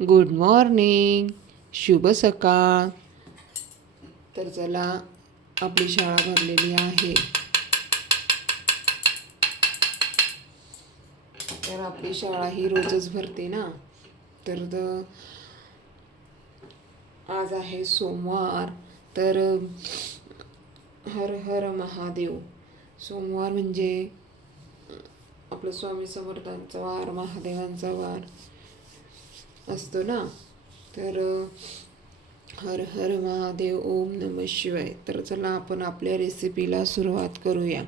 Good morning, शुभ सकाळ. तर चला, आपली शाळा भरलेली आहे. तर आपली शाळा ही रोजच भरते ना. तर आज आहे सोमवार. तर हर हर महादेव. सोमवार म्हणजे आपलं स्वामी समर्थांचा वार, महादेवांचा वार असतो ना. तर हर हर महादेव, ओम नमः शिवाय. तर चला, आपण आपल्या रेसिपीला सुरुवात करूया.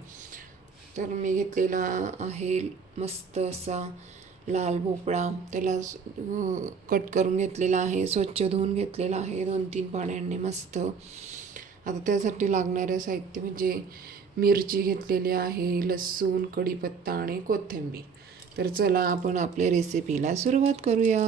तर मी घेतलेला आहे मस्त असा लाल भोपळा. त्याला कट करून घेतलेला आहे, स्वच्छ धुवून घेतलेला आहे 2-3 पाण्याने मस्त. आता त्यासाठी लागणारे साहित्य म्हणजे मिरची घेतलेली आहे, लसूण, कढीपत्ता आणि कोथिंबीर. तर चला, आपण आपल्या रेसिपीला सुरुवात करूया.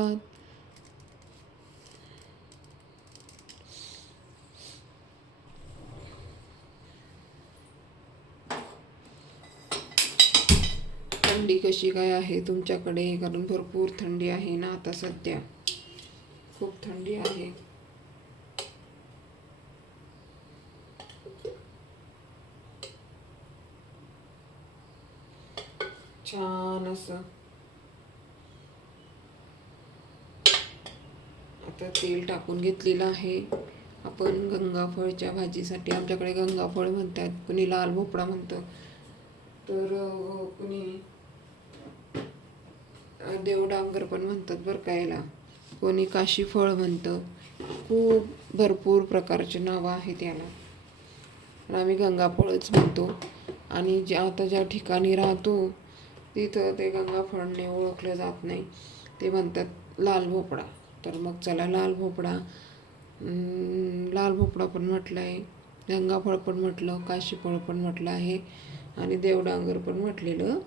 थंडी कशी काय आहे तुमच्याकडे? कारण भरपूर थंडी आहे ना आता सध्या, खूप थंडी आहे. छान असं आता तेल टाकून घेतलेलं आहे. आपण गंगाफळच्या भाजीसाठी, आमच्याकडे गंगाफळ म्हणतात, कुणी लाल भोपळा म्हणतं, तर कुणी देवडांगर पण म्हणतात बरं का याला, कोणी काशीफळ म्हणतं. खूप भरपूर प्रकारचे नावं आहेत याला, पण आम्ही गंगाफळच म्हणतो. आणि ज्या ठिकाणी राहतो तिथं ते गंगाफळने ओळखलं जात नाही, ते म्हणतात लाल भोपळा. तर मग चला, लाल भोपळा पण म्हटलं आहे, गंगाफळ पण म्हटलं, काशीफळ पण म्हटलं आहे आणि देवडांगर पण म्हटलेलं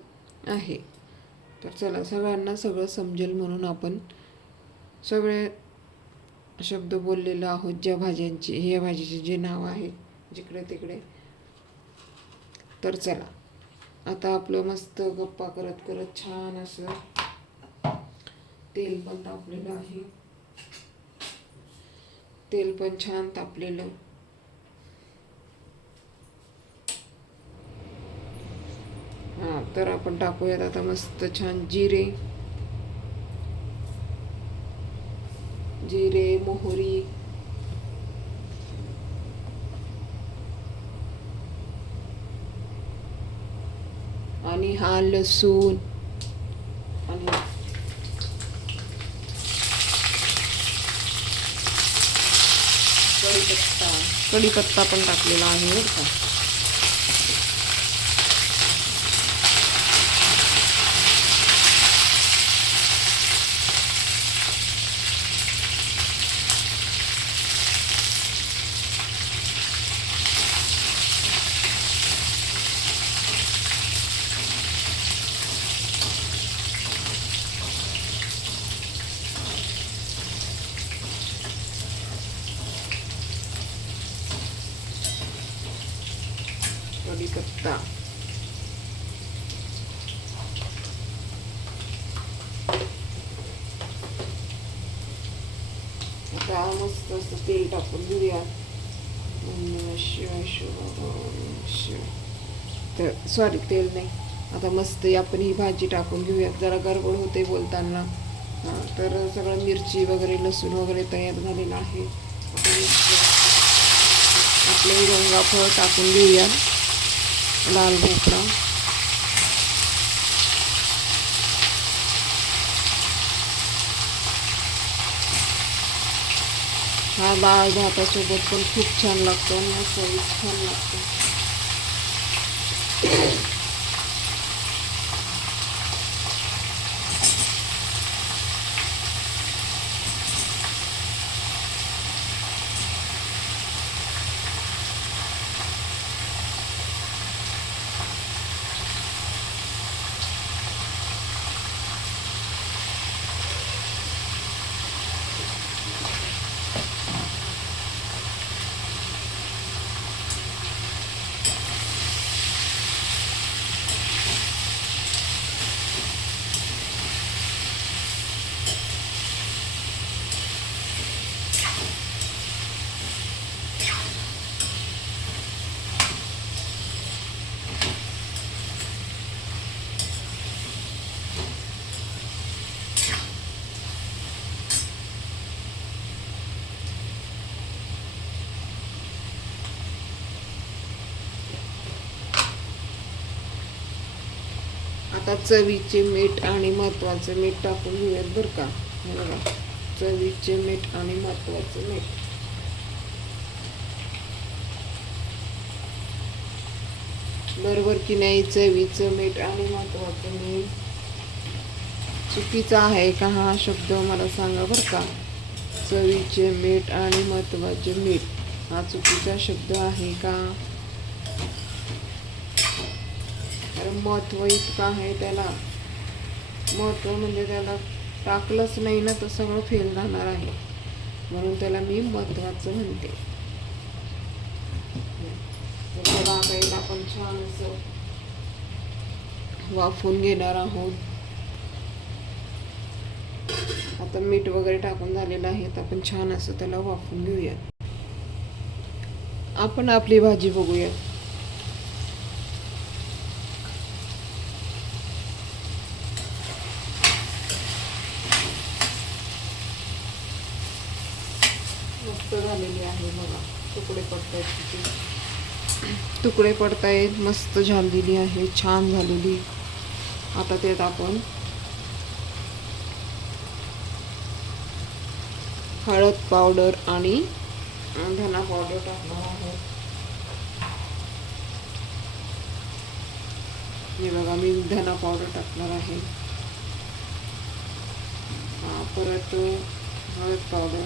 आहे. तर चला, सगळ्यांना सगळं समजेल म्हणून आपण सगळे शब्द बोललेलो आहोत, ज्या भाज्यांचे, ह्या भाजीचे जे नाव आहे जिकडे तिकडे. तर चला, आता आपलं मस्त गप्पा करत करत छान असं तेल पण तापलेलं आहे. तेल पण छान तापलेलं. हां, तर आपण टाकूयात आता मस्त छान जिरे, मोहरी, आणि हा लसूण आणि कढीपत्ता पण टाकलेला आहे बरं का. कढीपत्ता, आता मस्त असं तेल टाकून घेऊया. तर सॉरी, तेल नाही, आता मस्त आपण ही भाजी टाकून घेऊयात. जरा गडबड होते बोलताना. हां, तर सगळं मिरची वगैरे, लसूण वगैरे तयार झालेलं आहे. आपले गंगाफळ टाकून घेऊया, लाल भोपळा, हा डाळ भातासोबत पण खूप छान लागतो आणि असं छान लागतं. आता चवीचे मीठ आणि महत्वाचं मीठ टाकून घेऊयात बरं का. हे बघा, चवीचे मीठ आणि महत्वाचं मीठ. बरोबर की नाही? चवीचं मीठ आणि महत्वाचं मीठ. चुकीचा आहे का हा शब्द मला सांगा बरं का. चवीचे मीठ आणि महत्वाचे मीठ हा चुकीचा शब्द आहे का? कारण महत्व इतकं आहे त्याला. महत्व म्हणजे त्याला टाकलंच नाही ना तर सगळं फेल राहणार आहे, म्हणून त्याला मी महत्वाचं म्हणते. त्याला आता आपण छान असं वाफवून घेणार आहोत. आता मीठ वगैरे टाकून झालेलं आहे, तर आपण छान असं त्याला वाफवून घेऊया. आपण आपली भाजी बघूया. मस्त झालेली आहे बघा. तुकडे पडतायत तिथे, तुकडे पडतायत. मस्त झालेली आहे, छान झालेली. आता त्यात आपण हळद पावडर आणि धना पावडर टाकणार आहोत. हे बघा, मी धना पावडर टाकणार आहे. परत हळद पावडर,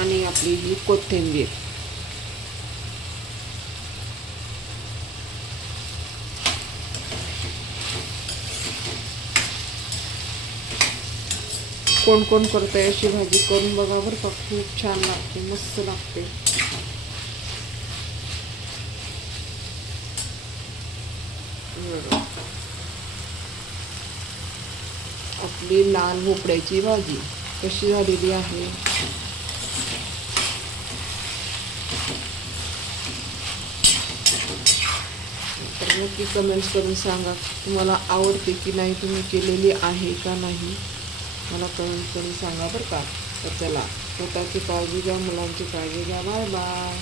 आणि आपली ही कोथिंबीर. कोण कोण करतंय अशी भाजी, करून बघा बरं का. खूप छान लागते, मस्त लागते. आपली लाल भोपळ्याची भाजी कशी झालेली आहे. तर नक्की कमेंट्स करून सांगा तुम्हाला आवडते की नाही, तुम्ही केलेली आहे का नाही, मला कमेंट करून सांगा बरं का. तर चला, स्वतःची काळजी घ्या, मुलांची काळजी घ्या. Bye bye.